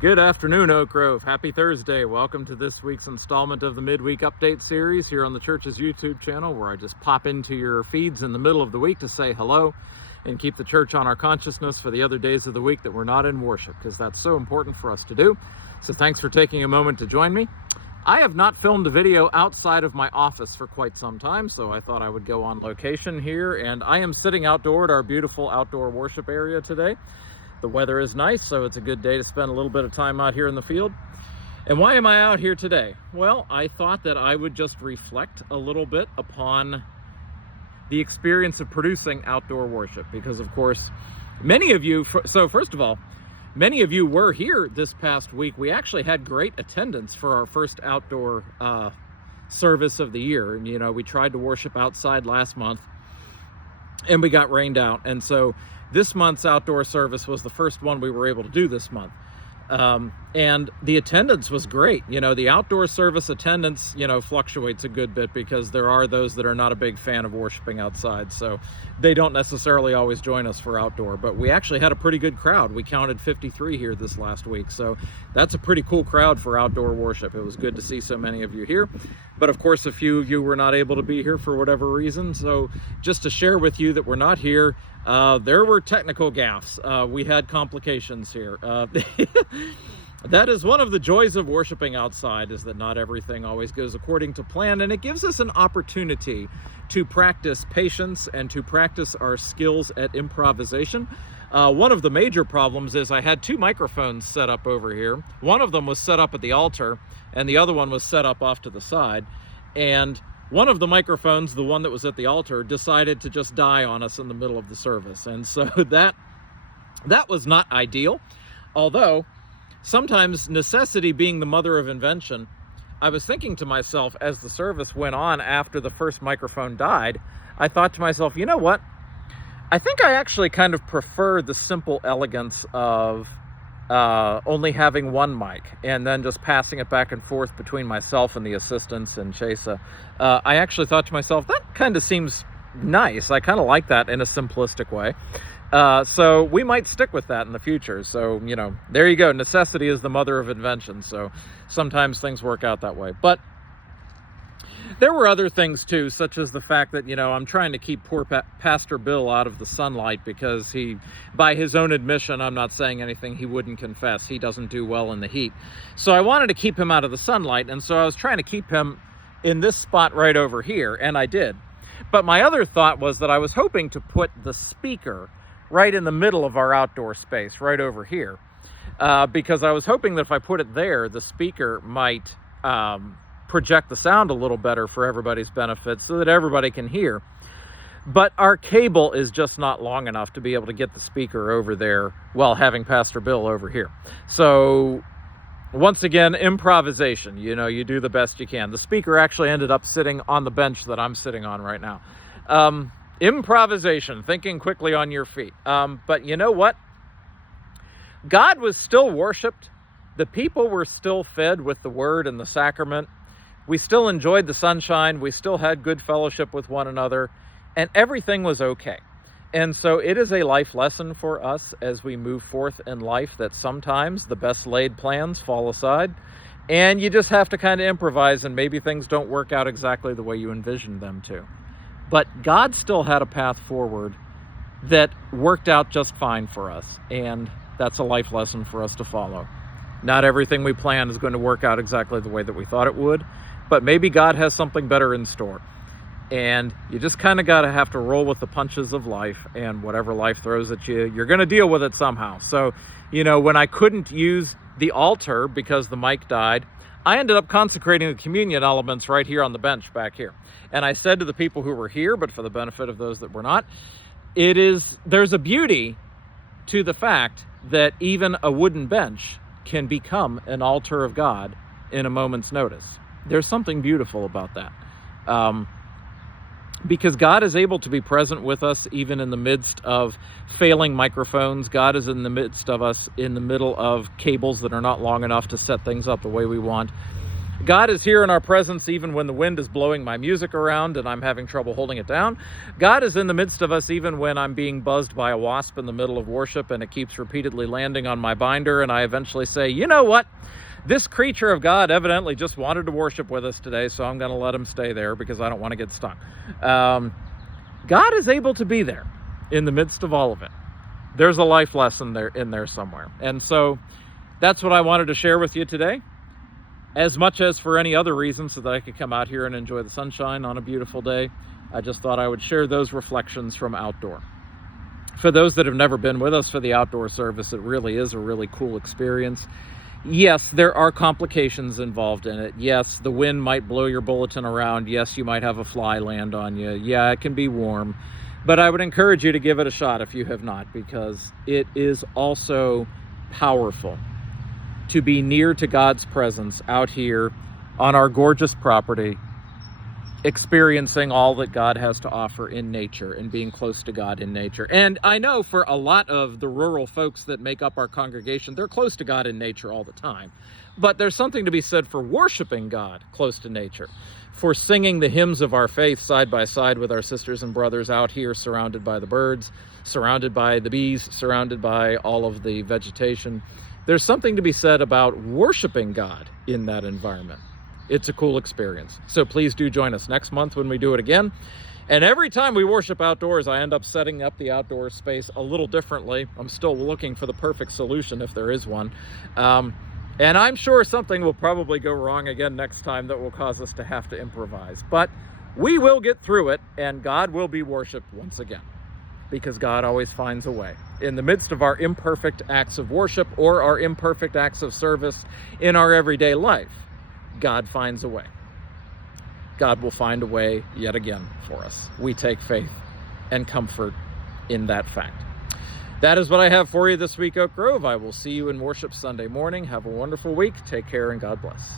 Good afternoon, Oak Grove. Happy Thursday. Welcome to this week's installment of the Midweek Update series here on the church's YouTube channel, where I just pop into your feeds in the middle of the week to say hello and keep the church on our consciousness for the other days of the week that we're not in worship, because that's so important for us to do. So thanks for taking a moment to join me. I have not filmed a video outside of my office for quite some time, so I thought I would go on location here, and I am sitting outdoor at our beautiful outdoor worship area today. The weather is nice, so it's a good day to spend a little bit of time out here in the field. And why am I out here today? Well, I thought that I would just reflect a little bit upon the experience of producing outdoor worship, because of course, many of you, so first of all, many of you were here this past week. We actually had great attendance for our first outdoor service of the year. And, you know, we tried to worship outside last month and we got rained out. And so this month's outdoor service was the first one we were able to do this month. And the attendance was great. You know, the outdoor service attendance, you know, fluctuates a good bit because there are those that are not a big fan of worshiping outside. So they don't necessarily always join us for outdoor, but we actually had a pretty good crowd. We counted 53 here this last week. So that's a pretty cool crowd for outdoor worship. It was good to see so many of you here. But of course, a few of you were not able to be here for whatever reason. So just to share with you that we're not here, there were technical gaffes. We had complications here. That is one of the joys of worshiping outside, is that not everything always goes according to plan, and it gives us an opportunity to practice patience and to practice our skills at improvisation. One of the major problems is I had two microphones set up over here. One of them was set up at the altar, and the other one was set up off to the side. And one of the microphones, the one that was at the altar, decided to just die on us in the middle of the service. And so that was not ideal. Although, sometimes necessity being the mother of invention, I was thinking to myself as the service went on after the first microphone died, I thought to myself, you know what? I think I actually kind of prefer the simple elegance of only having one mic and then just passing it back and forth between myself and the assistants and Chesa. I actually thought to myself, that kind of seems nice. I kind of like that in a simplistic way. So we might stick with that in the future. So, you know, there you go. Necessity is the mother of invention. So sometimes things work out that way. But there were other things too, such as the fact that, you know, I'm trying to keep poor Pastor Bill out of the sunlight because he, by his own admission, I'm not saying anything he wouldn't confess, he doesn't do well in the heat. So I wanted to keep him out of the sunlight. And so I was trying to keep him in this spot right over here. And I did. But my other thought was that I was hoping to put the speaker right in the middle of our outdoor space, right over here. Because I was hoping that if I put it there, the speaker might project the sound a little better for everybody's benefit so that everybody can hear. But our cable is just not long enough to be able to get the speaker over there while having Pastor Bill over here. So once again, improvisation. You know, you do the best you can. The speaker actually ended up sitting on the bench that I'm sitting on right now. Improvisation, thinking quickly on your feet. But you know what? God was still worshiped. The people were still fed with the word and the sacrament. We still enjoyed the sunshine. We still had good fellowship with one another, and everything was okay. And so it is a life lesson for us as we move forth in life that sometimes the best laid plans fall aside, and you just have to kind of improvise, and maybe things don't work out exactly the way you envisioned them to. But God still had a path forward that worked out just fine for us, and that's a life lesson for us to follow. Not everything we plan is going to work out exactly the way that we thought it would, but maybe God has something better in store. And you just kind of got to have to roll with the punches of life, and whatever life throws at you, you're going to deal with it somehow. So, you know, when I couldn't use the altar because the mic died, I ended up consecrating the communion elements right here on the bench back here. And I said to the people who were here, but for the benefit of those that were not, there's a beauty to the fact that even a wooden bench can become an altar of God in a moment's notice. There's something beautiful about that. Because God is able to be present with us even in the midst of failing microphones. God is in the midst of us in the middle of cables that are not long enough to set things up the way we want. God is here in our presence even when the wind is blowing my music around and I'm having trouble holding it down. God is in the midst of us even when I'm being buzzed by a wasp in the middle of worship and it keeps repeatedly landing on my binder, and I eventually say, you know what? This creature of God evidently just wanted to worship with us today, so I'm going to let him stay there because I don't want to get stung. God is able to be there in the midst of all of it. There's a life lesson there in there somewhere. And so that's what I wanted to share with you today, as much as for any other reason, so that I could come out here and enjoy the sunshine on a beautiful day. I just thought I would share those reflections from outdoor. For those that have never been with us for the outdoor service, it really is a really cool experience. Yes, there are complications involved in it. Yes, the wind might blow your bulletin around. Yes, you might have a fly land on you. Yeah, it can be warm. But I would encourage you to give it a shot if you have not, because it is also powerful to be near to God's presence out here on our gorgeous property, experiencing all that God has to offer in nature and being close to God in nature. And I know for a lot of the rural folks that make up our congregation, they're close to God in nature all the time. But there's something to be said for worshiping God close to nature, for singing the hymns of our faith side by side with our sisters and brothers out here, surrounded by the birds, surrounded by the bees, surrounded by all of the vegetation. There's something to be said about worshiping God in that environment. It's a cool experience. So please do join us next month when we do it again. And every time we worship outdoors, I end up setting up the outdoor space a little differently. I'm still looking for the perfect solution if there is one. And I'm sure something will probably go wrong again next time that will cause us to have to improvise. But we will get through it, and God will be worshiped once again, because God always finds a way. In the midst of our imperfect acts of worship or our imperfect acts of service in our everyday life, God finds a way. God will find a way yet again for us. We take faith and comfort in that fact. That is what I have for you this week, Oak Grove. I will see you in worship Sunday morning. Have a wonderful week. Take care and God bless.